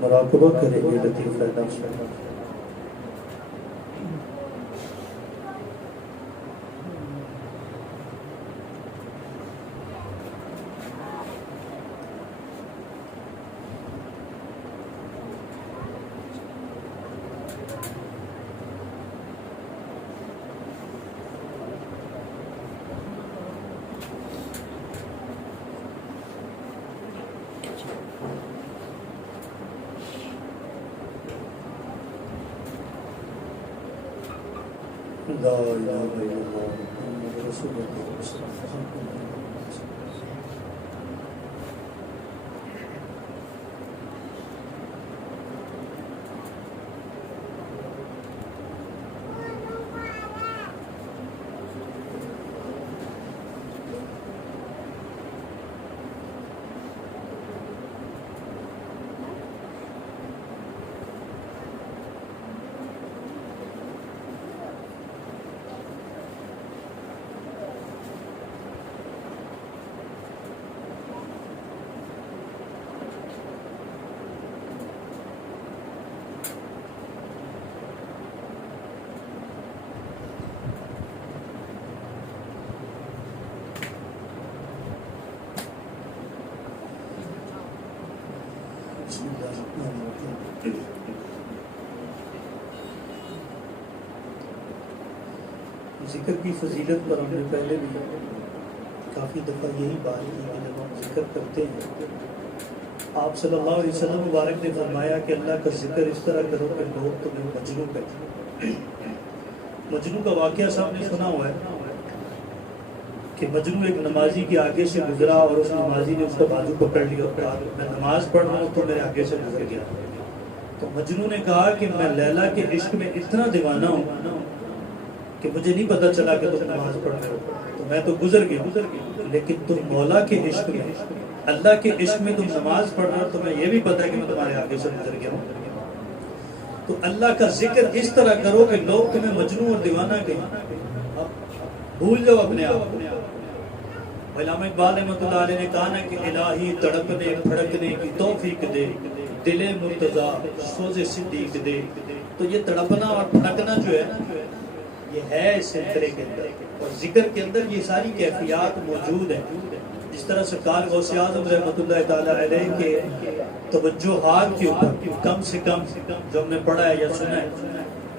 मुराकबा करेंगे लतीफ़ नफ्स में। ला इलाहा इल्लल्लाह मुहम्मद रसूलुल्लाह। जिक्र की फजीलत पर हमने पहले भी काफ़ी दफ़ा यही बात की कि जब हम जिक्र करते हैं, आप सल्लल्लाहु अलैहि वसल्लम मुबारक ने फरमाया कि अल्लाह का जिक्र इस तरह करो कि लोग तुम्हें मजनू कहते हैं। मजनू का वाक़या साहब ने सुना हुआ है कि मजनू एक नमाजी के आगे से गुजरा और उस नमाजी ने उसका बाजू पकड़ लिया और कहा मैं नमाज पढ़ रहा हूँ तो मेरे आगे से गुजर गया। तो मजनू ने कहा कि मैं लैला के इश्क में इतना दीवाना हूँ कि मुझे नहीं पता चला कि तुम नमाज पढ़ रहे हो, तो मैं तो गुजर गया। लेकिन तुम मौला के इश्क में, अल्लाह के इश्क में तुम नमाज पढ़ रहे हो, तो मैं ये भी पता है कि मैं तुम्हारे आगे से गुजर गया हूँ। तो अल्लाह का जिक्र इस तरह करो कि लोग तुम्हें मजनू और दीवाना कहें, भूल जाओ अपने आप। अल्लामा इकबाल रहमतुल्लाह अलैह ने कहा ना कि इलाही तड़पने फड़कने की तौफीक दे, दिले मुर्तजा सोज़े सिद्दीक दे। तो ये तड़पना और फड़कना जो है ना, ये है इस सिलसिले के अंदर, और जिक्र के अंदर ये सारी कैफियत मौजूद है। जिस तरह सरकार गौसे आज़म रहमतुल्लाह ताला अलैह के तवज्जुहात के ऊपर कम से कम जो हमने पढ़ा है या सुना है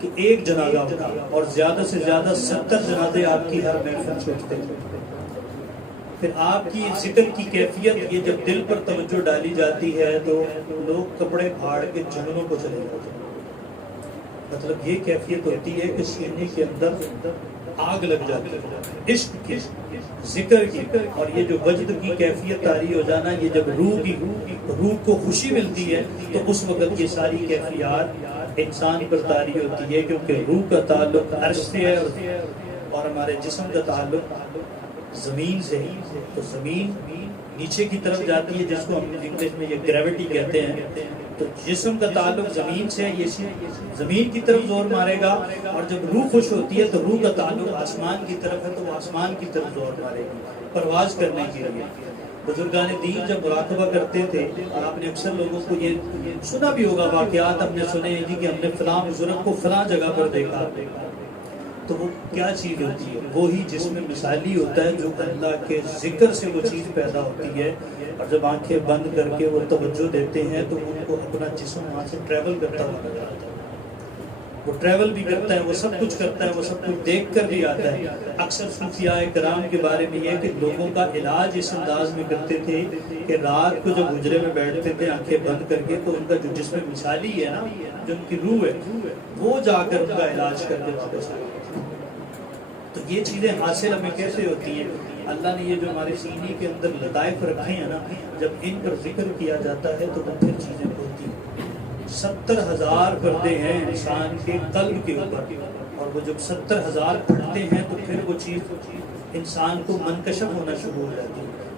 कि एक जनाजा होता और ज्यादा से ज्यादा 70 जनाजे आपकी हर महफिल छूटते हैं। फिर आपकी जिक्र की कैफियत, ये जब दिल पर तवज्जो डाली जाती है तो लोग कपड़े फाड़ के जंगलों को चले जाते हैं। मतलब ये कैफियत होती है कि सीने के अंदर आग लग जाती है इश्क की, जिक्र की। और ये जो वजद की कैफियत तारी हो जाना, ये जब रूह को खुशी मिलती है तो उस वक्त ये सारी कैफियत इंसान पर तारी होती है, क्योंकि रूह का ताल्लुक अर्श से है और हमारे जिस्म का ताल्लुक ज़मीन से है। तो ज़मीन नीचे की तरफ जाती है, जिसको हम इंग्लिश में ये ग्रेविटी कहते हैं। तो जिस्म का ताल्लुक ज़मीन से है, ये ज़मीन की तरफ जोर मारेगा, और जब रूह खुश होती है तो रूह का ताल्लुक आसमान की तरफ है, तो वो आसमान की तरफ जोर मारेगी परवाज करने के लिए। बुजुर्गान दीन जब मुराकबा करते थे, आपने अक्सर लोगों को ये सुना भी होगा, वाक़यात हमने सुने हैं कि हमने फलां बुजुर्ग को फलां जगह पर देखा। तो वो क्या चीज़ होती है? वो ही जिसमें मिसाली होता है, जो अल्लाह के जिक्र से वो चीज़ पैदा होती है। और जब आंखें बंद करके वो तवज्जो देते हैं तो उनको अपना जिस्म वहाँ से ट्रैवल करता हुआ नजर आता है। वो ट्रैवल भी करता है, वो सब कुछ करता है, वो सब कुछ देख कर भी आता है। अक्सर सूफियाए कराम के बारे में यह कि लोगों का इलाज इस अंदाज में करते थे कि रात को जब हुजरे में बैठते थे आंखें बंद करके, तो उनका जो जिस्म मिसाली है ना, जो उनकी रूह है, वो जाकर उनका इलाज करके वापस आ। तो ये चीज़ें हासिल हमें कैसे होती हैं? अल्लाह ने ये जो हमारे सीने के अंदर लताइफ रखे हैं ना, जब इन पर जिक्र किया जाता है तो फिर चीज़ें होती हैं। 70,000 पर्दे हैं इंसान के कल्ब के ऊपर, और वो जब 70,000 फटते हैं तो फिर वो चीज़ इंसान को मनकशफ होना शुरू हो जाती है।